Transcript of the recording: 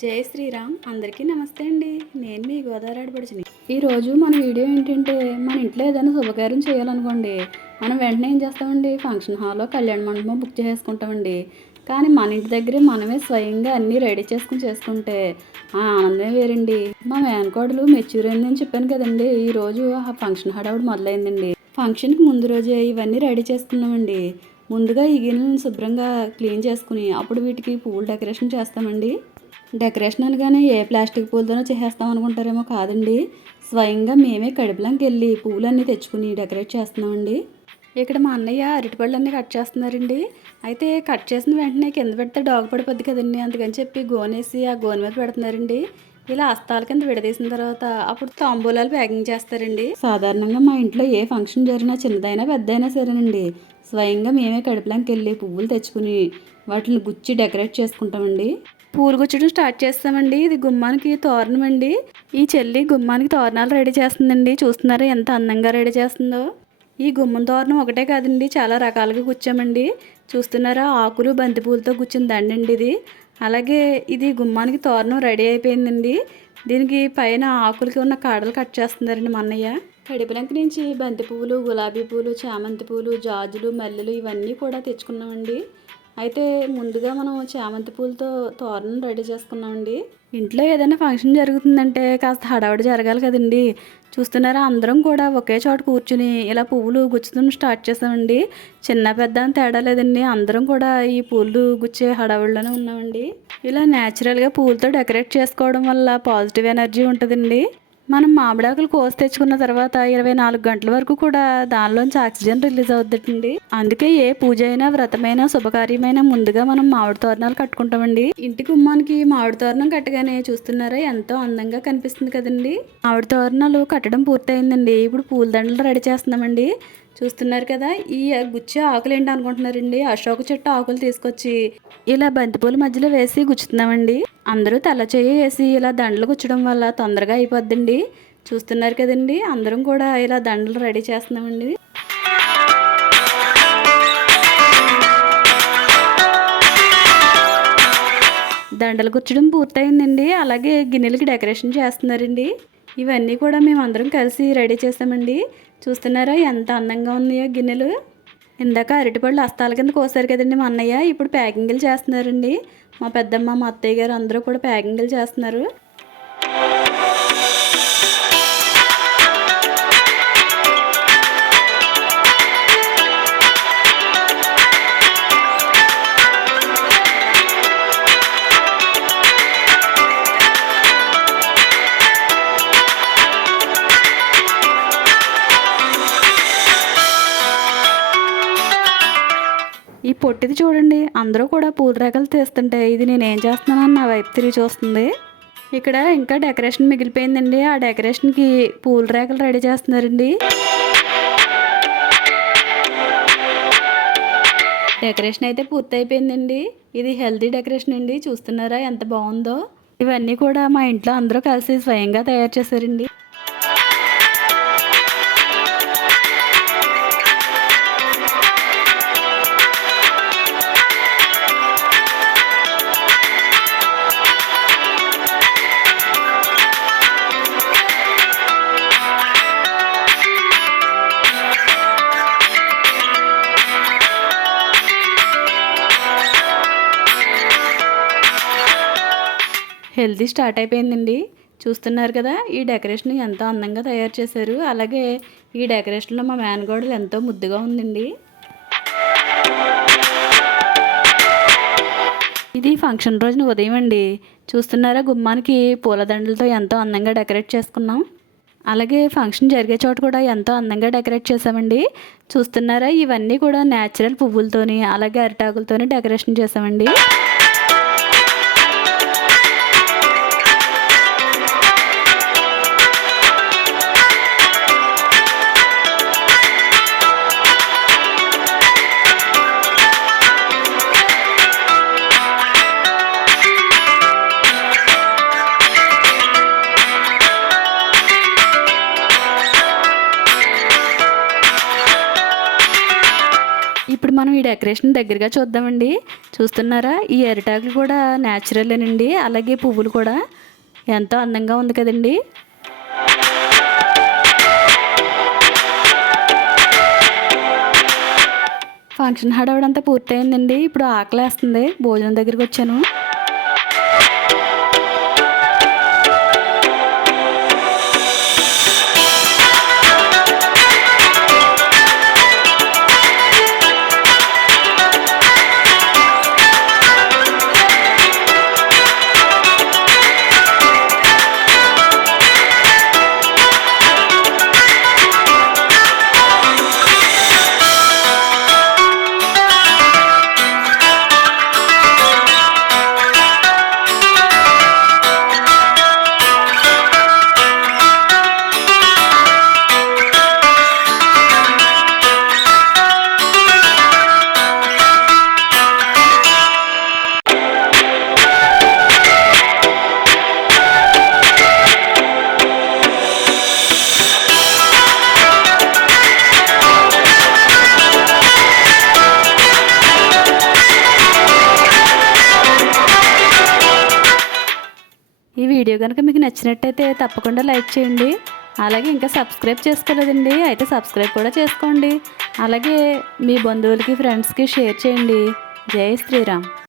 జై శ్రీరామ్. అందరికీ నమస్తే అండి. నేను మీ గోదావరి పడిచిన ఈరోజు మన వీడియో ఏంటంటే మన ఇంట్లో ఏదైనా శుభకార్యం చేయాలనుకోండి మనం వెంటనే ఏం చేస్తామండి? ఫంక్షన్ హాల్లో కళ్యాణ మండపం బుక్ చేసుకుంటామండి కానీ మన ఇంటి దగ్గరే మనమే స్వయంగా అన్నీ రెడీ చేసుకుని చేసుకుంటే ఆ ఆనందమే వేరండి. మా మేనకోడలు మెచ్యూర్ అయిందని చెప్పాను కదండి. ఈరోజు ఆ ఫంక్షన్ హడావుడు మొదలైందండి. ఫంక్షన్కి ముందు రోజే ఇవన్నీ రెడీ చేసుకున్నామండి. ముందుగా ఈ గిన్నెలను శుభ్రంగా క్లీన్ చేసుకుని అప్పుడు వీటికి పువ్వులు డెకరేషన్ చేస్తామండి. డెకరేషన్ ఏ ప్లాస్టిక్ పూలతోనో చేసేస్తాం అనుకుంటారేమో కాదండి. స్వయంగా మేమే కడుపులంకి వెళ్ళి పూలన్నీ తెచ్చుకుని డెకరేట్ చేస్తున్నామండి. ఇక్కడ మా అన్నయ్య అరటిపళ్ళన్నీ కట్ చేస్తున్నారండి. అయితే కట్ చేసిన వెంటనే కింద పెడితే డాగ్ పడిపోద్ది కదండి. అందుకని చెప్పి గోనేసి ఆ గోని మీద పెడుతున్నారండి. ఇలా అస్తాల కింద విడదీసిన తర్వాత అప్పుడు తాంబూలాలు ప్యాకింగ్ చేస్తారండి. సాధారణంగా మా ఇంట్లో ఏ ఫంక్షన్ జరిగినా చిన్నదైనా పెద్దయినా సరేనండి. స్వయంగా మేమే కడుపులంకి వెళ్ళి పువ్వులు తెచ్చుకుని వాటిని గుచ్చి డెకరేట్ చేసుకుంటామండి. పూలు గుచ్చడం స్టార్ట్ చేస్తామండి. ఇది గుమ్మానికి తోరణం అండి. ఈ చెల్లి గుమ్మానికి తోరణాలు రెడీ చేస్తుందండి. చూస్తున్నారా ఎంత అందంగా రెడీ చేస్తుందో. ఈ గుమ్మం తోరణం ఒకటే కాదండి చాలా రకాలుగా గుచ్చామండి. చూస్తున్నారా ఆకులు బంతిపూలతో గుచ్చిన దండండి ఇది. అలాగే ఇది గుమ్మానికి తోరణం రెడీ అయిపోయిందండి. దీనికి పైన ఆకులకి ఉన్న కాడలు కట్ చేస్తున్నారండి మన్నయ్య. కడిపిలంక నుంచి బంతి పువ్వులు గులాబీ పూలు చామంతి పూలు జాజులు మల్లెలు ఇవన్నీ కూడా తెచ్చుకున్నామండి. అయితే ముందుగా మనం చామంతి పూలతో తోరణం రెడీ చేసుకున్నామండి. ఇంట్లో ఏదైనా ఫంక్షన్ జరుగుతుందంటే కాస్త హడావిడి జరగాలి కదండి. చూస్తున్నారా అందరం కూడా ఒకే చోట కూర్చుని ఇలా పువ్వులు గుచ్చుతున్న స్టార్ట్ చేసామండి. చిన్న పెద్ద అని తేడా లేదండి. అందరం కూడా ఈ పూలు గుచ్చే హడావిడిలోనే ఉన్నామండి. ఇలా న్యాచురల్గా పూలతో డెకరేట్ చేసుకోవడం వల్ల పాజిటివ్ ఎనర్జీ ఉంటుందండి. మనం మామిడాకులు కోసి తెచ్చుకున్న తర్వాత ఇరవై నాలుగు గంటల వరకు కూడా దానిలోంచి ఆక్సిజన్ రిలీజ్ అవుతుందండి అందుకే ఏ పూజ అయినా వ్రతమైనా శుభకార్యమైనా ముందుగా మనం మామిడి తోరణాలు కట్టుకుంటామండి. ఇంటి గుమ్మానికి మామిడి తోరణం కట్టగానే చూస్తున్నారా ఎంతో అందంగా కనిపిస్తుంది కదండి. మామిడి తోరణాలు కట్టడం పూర్తయిందండి. ఇప్పుడు పూలదండలు రెడీ చేస్తున్నామండి. చూస్తున్నారు కదా ఈ గుచ్చే ఆకులు ఏంటి అనుకుంటున్నారండి? అశోక చెట్టు ఆకులు తీసుకొచ్చి ఇలా బంతిపూల మధ్యలో వేసి గుచ్చుతున్నామండి. అందరూ తల చేయి వేసి ఇలా దండలు గుచ్చడం వల్ల తొందరగా అయిపోద్దండి. చూస్తున్నారు కదండి అందరం కూడా ఇలా దండలు రెడీ చేస్తున్నామండి. దండలు గుచ్చడం పూర్తయిందండి. అలాగే గిన్నెలకి డెకరేషన్ చేస్తున్నారండి. ఇవన్నీ కూడా మేము అందరం కలిసి రెడీ చేసామండి చూస్తున్నారా ఎంత అందంగా ఉన్నాయో గిన్నెలు. ఇందాక అరటిపళ్ళు అస్తాల కింద కోసారు కదండి మా అన్నయ్య. ఇప్పుడు ప్యాకింగ్లు చేస్తున్నారండి. మా పెద్దమ్మ మా అత్తయ్య గారు అందరూ కూడా ప్యాకింగ్లు చేస్తున్నారు. పొట్టిది చూడండి. అందరూ కూడా పూల రేఖలు తీస్తుంటే ఇది నేను ఏం చేస్తున్నానని నా వైపు తిరిగి చూస్తుంది. ఇక్కడ ఇంకా డెకరేషన్ మిగిలిపోయిందండి. ఆ డెకరేషన్కి పూల రేఖలు రెడీ చేస్తున్నారండి. డెకరేషన్ అయితే పూర్తయిపోయిందండి. ఇది హెల్తీ డెకరేషన్ అండి. చూస్తున్నారా ఎంత బాగుందో. ఇవన్నీ కూడా మా ఇంట్లో అందరూ కలిసి స్వయంగా తయారు చేశారండి. హెల్తీ స్టార్ట్ అయిపోయిందండి. చూస్తున్నారు కదా ఈ డెకరేషన్ ఎంతో అందంగా తయారు చేశారు. అలాగే ఈ డెకరేషన్లో మా మేనగోడలు ఎంతో ముద్దుగా ఉందండి. ఇది ఫంక్షన్ రోజున ఉదయం అండి. చూస్తున్నారా గుమ్మానికి పూలదండలతో ఎంతో అందంగా డెకరేట్ చేసుకున్నాం. అలాగే ఫంక్షన్ జరిగే చోట కూడా ఎంతో అందంగా డెకరేట్ చేసామండి చూస్తున్నారా ఇవన్నీ కూడా న్యాచురల్ పువ్వులతోని అలాగే అరిటాకులతోని డెకరేషన్ చేసామండి ఇప్పుడు మనం ఈ డెకరేషన్ దగ్గరగా చూద్దామండి. చూస్తున్నారా? ఈ అరిటాకులు కూడా న్యాచురలేనండి అలాగే పువ్వులు కూడా ఎంతో అందంగా ఉంది కదండి. ఫంక్షన్ హడావిడంతా పూర్తయిందండి. ఇప్పుడు ఆకలేస్తుంది. భోజనం దగ్గరికి వచ్చాను. ఈ వీడియో కనుక మీకు నచ్చినట్టయితే తప్పకుండా లైక్ చేయండి. అలాగే ఇంకా సబ్స్క్రైబ్ చేసుకోలేదండి అయితే సబ్స్క్రైబ్ కూడా చేసుకోండి. అలాగే మీ బంధువులకి ఫ్రెండ్స్కి షేర్ చేయండి. జై శ్రీరామ్.